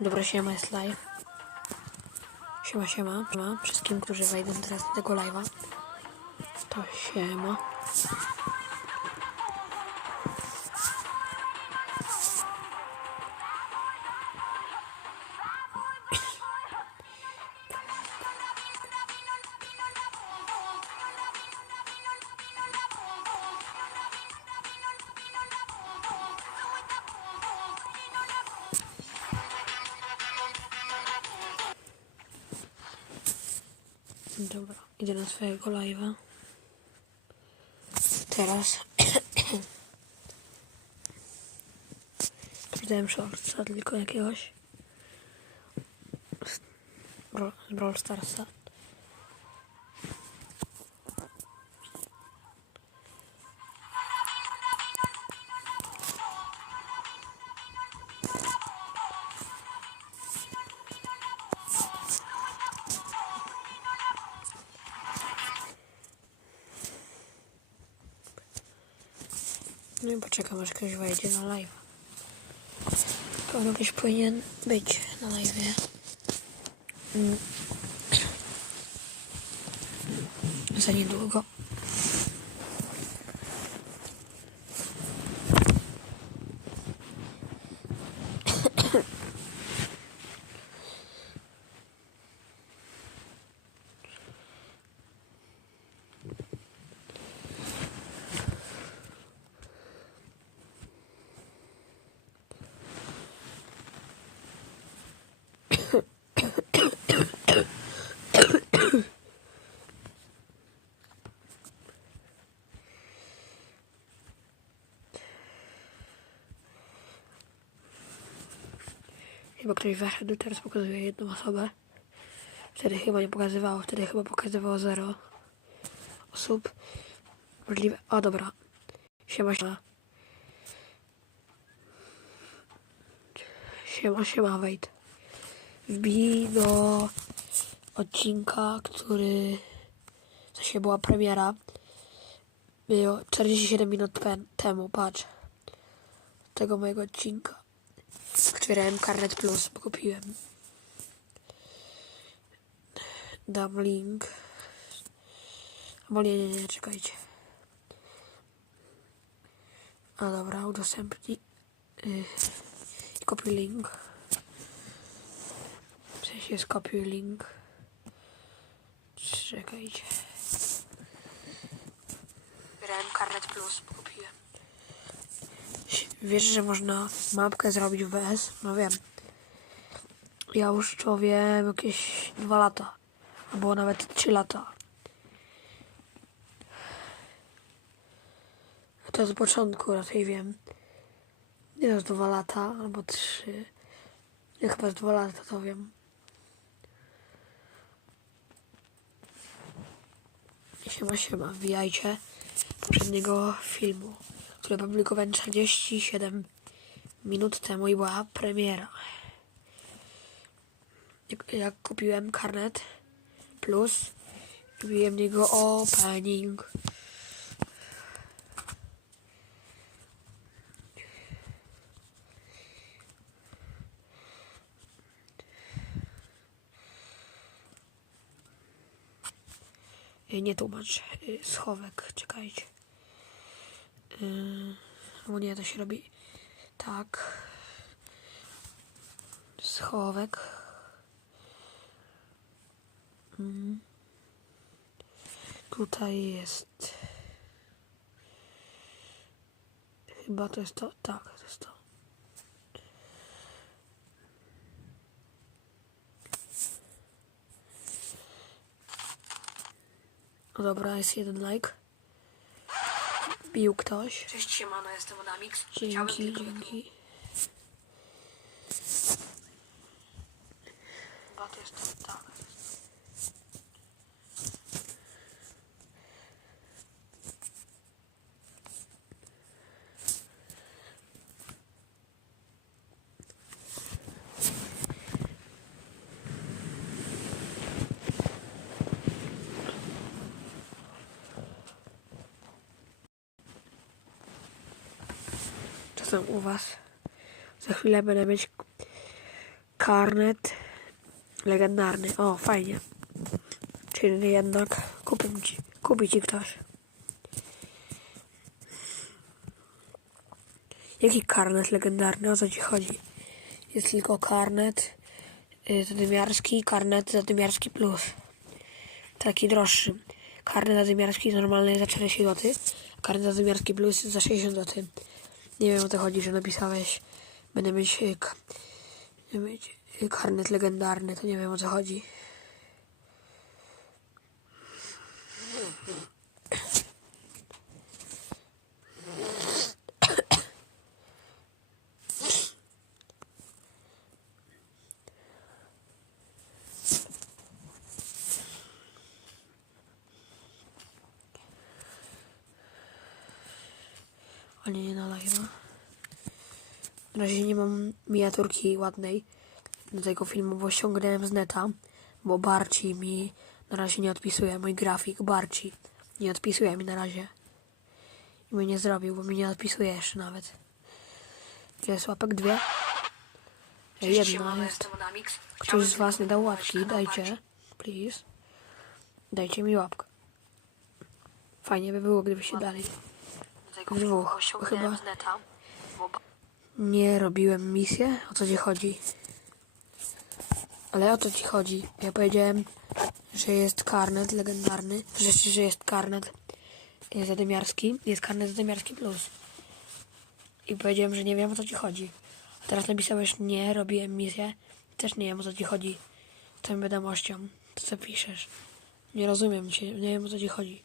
Dobra, siema, jest live. Siema, siema. siema. Wszystkim, którzy wejdą teraz do tego live'a. To siema. Dobra, idę na swojego live'a. Teraz. Widziałem shortsa tylko jakiegoś. Z Bra- z Brawl Starsa. No i poczekam aż ktoś wejdzie na live. Pewno ktoś powinien być na live. Mm. Za niedługo. Chyba ktoś weszedł, teraz pokazuje jedną osobę. Wtedy chyba nie pokazywało, wtedy chyba pokazywało zero osób. Możliwe. O dobra. Siema, siema. Siema, siema, wejd. Wbij do odcinka, który... Co się była premiera. Było 47 minut temu, patrz. Tego mojego odcinka. Otwierałem Carnet Plus, kupiłem. Dam link. Albo nie, nie, nie, czekajcie. A dobra, udostępnij. Yy, kopiuj link. W sensie skopiuj link. Czekajcie. Wybierałem Carnet Plus. Wiesz, że można mapkę zrobić w WS? No wiem. Ja już to wiem jakieś dwa lata. Albo nawet trzy lata. To z początku raczej wiem. Nie z dwa lata, albo trzy. Nie, chyba z dwa lata to wiem. Siema, siema, wbijajcie poprzedniego filmu, który publikowałem 47 minut temu i była premiera. Jak, jak kupiłem karnet plus, kupiłem niego opening. Nie tłumacz, y, schowek, czekajcie. Yy, o nie, to się robi tak. Schowek. Mm. Tutaj jest. Chyba to jest to. Tak, to jest to. Dobra, jest jeden like. Bił ktoś. Cześć, siemano, jestem Adamix. Dzięki, dzięki. Chyba to jest to, tak. Tam u was? Za chwilę będę mieć karnet legendarny. O, fajnie. Czyli jednak kupię ci, kupi ci ktoś. Jaki karnet legendarny? O co ci chodzi? Jest tylko karnet y, zadymiarski, karnet zadymiarski plus. Taki droższy. Karnet zadymiarski normalny za 40 zł, karnet zadymiarski plus za 60 zł. Nie wiem o co chodzi, że napisałeś będę mieć, będę mieć y, karnet legendarny, to nie wiem o co chodzi. Ale nie na live'a. Na razie nie mam miniaturki ładnej do tego filmu, bo ściągnąłem z neta, bo Barci mi na razie nie odpisuje, mój grafik Barci nie odpisuje mi na razie. I mnie nie zrobił, bo mi nie odpisuje jeszcze nawet. Ile jest łapek? Dwie? Jedna jest. Ktoś z was nie dał łapki, dajcie. Please. Dajcie mi łapkę. Fajnie by było, gdybyście dali. Dwóch, chyba- z Nie robiłem misję? O co ci chodzi? Ale o co ci chodzi? Ja powiedziałem, że jest karnet legendarny, że, że jest karnet zadymiarski, jest karnet zadymiarski plus. I powiedziałem, że nie wiem o co ci chodzi. A teraz napisałeś nie, robiłem misję. Też nie wiem o co ci chodzi. Tą wiadomością. To co piszesz. Nie rozumiem cię, nie wiem o co ci chodzi.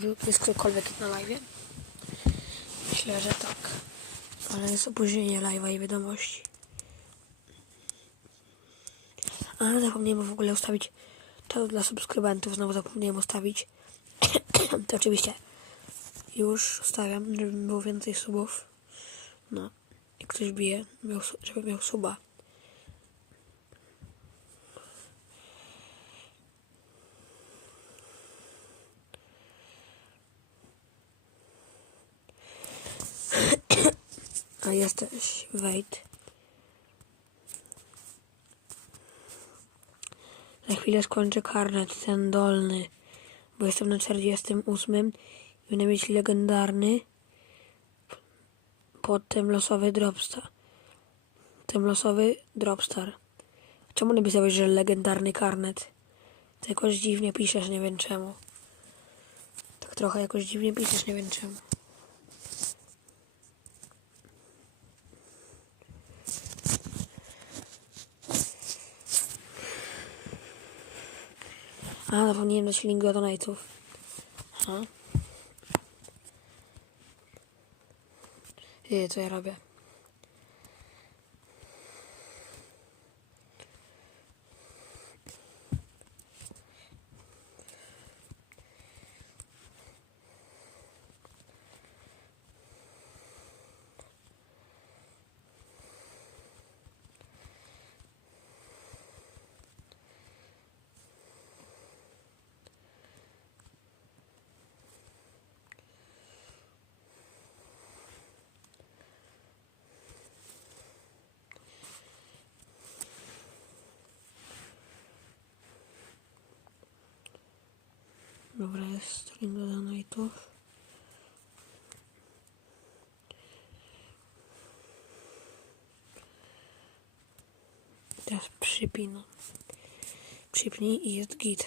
Czy jest ktokolwiek na live? Myślę, że tak. Ale jest opóźnienie live'a i wiadomości. A, zapomniałem w ogóle ustawić to dla subskrybentów. Znowu zapomniałem ustawić. to oczywiście już ustawiam, żeby było więcej subów. No, jak ktoś bije, żeby miał suba. A jesteś, wejdź. Za chwilę skończę karnet, ten dolny, bo jestem na 48 i będę mieć legendarny, potem losowy dropstar. Potem losowy dropstar. Czemu napisałeś, że legendarny karnet? To jakoś dziwnie piszesz, nie wiem czemu. Tak trochę jakoś dziwnie piszesz, nie wiem czemu. A, zapomniałem dać link do donate'ów. Aha. Yy, co ja robię? Jest link do. Teraz przypinam. Przypnij i jest git.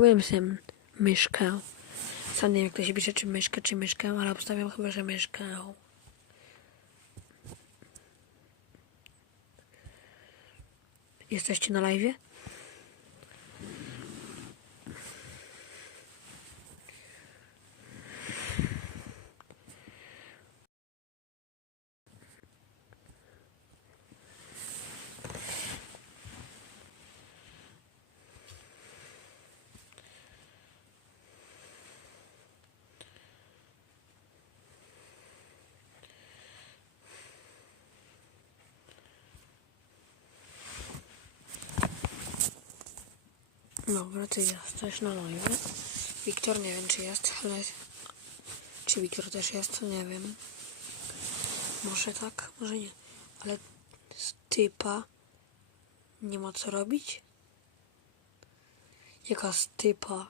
Ustawiłem sobie myszkę. Sam nie wiem jak to się pisze, czy myszkę, czy myszkę, ale obstawiam chyba, że myszkę. Jesteście na live? Dobra, ty jesteś na live. Wiktor nie wiem czy jest, ale... Czy Wiktor też jest, nie wiem. Może tak, może nie. Ale z typa nie ma co robić? Jaka stypa?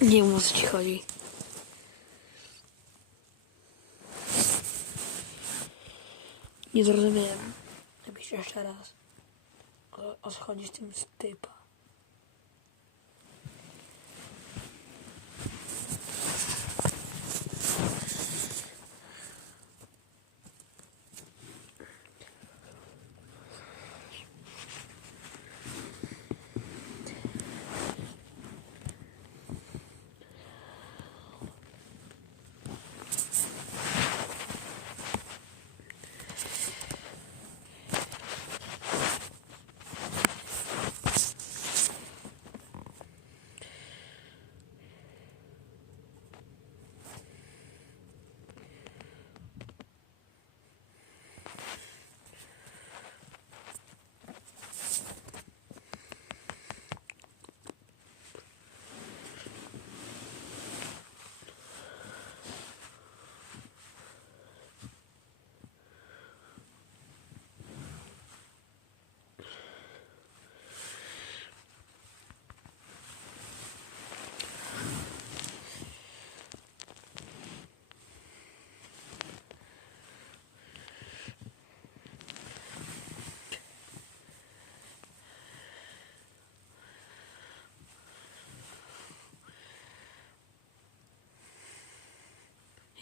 Nie wiem o co ci chodzi. Nie zrozumiałem. Napisz jeszcze raz. O, o co chodzi z tym stypa.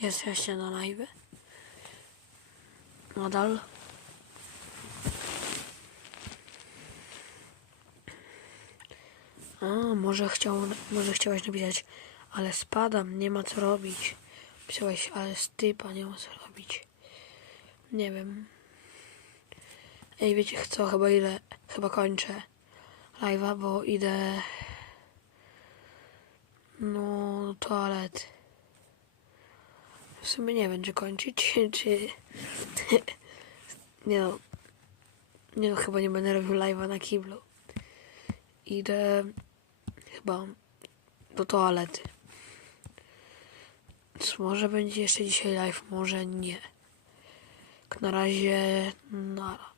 Jesteście na live? Nadal? A, może chciał, może chciałeś napisać, ale spadam, nie ma co robić. Pisałeś, ale stypa, nie ma co robić. Nie wiem. Ej, wiecie co, chyba ile, chyba kończę live'a, bo idę no do toalety. W sumie nie czy kończyć, czy... nie no. Nie no, chyba nie będę robił live'a na kiblu. Idę chyba do toalety. Więc może będzie jeszcze dzisiaj live, może nie. Na razie, nara.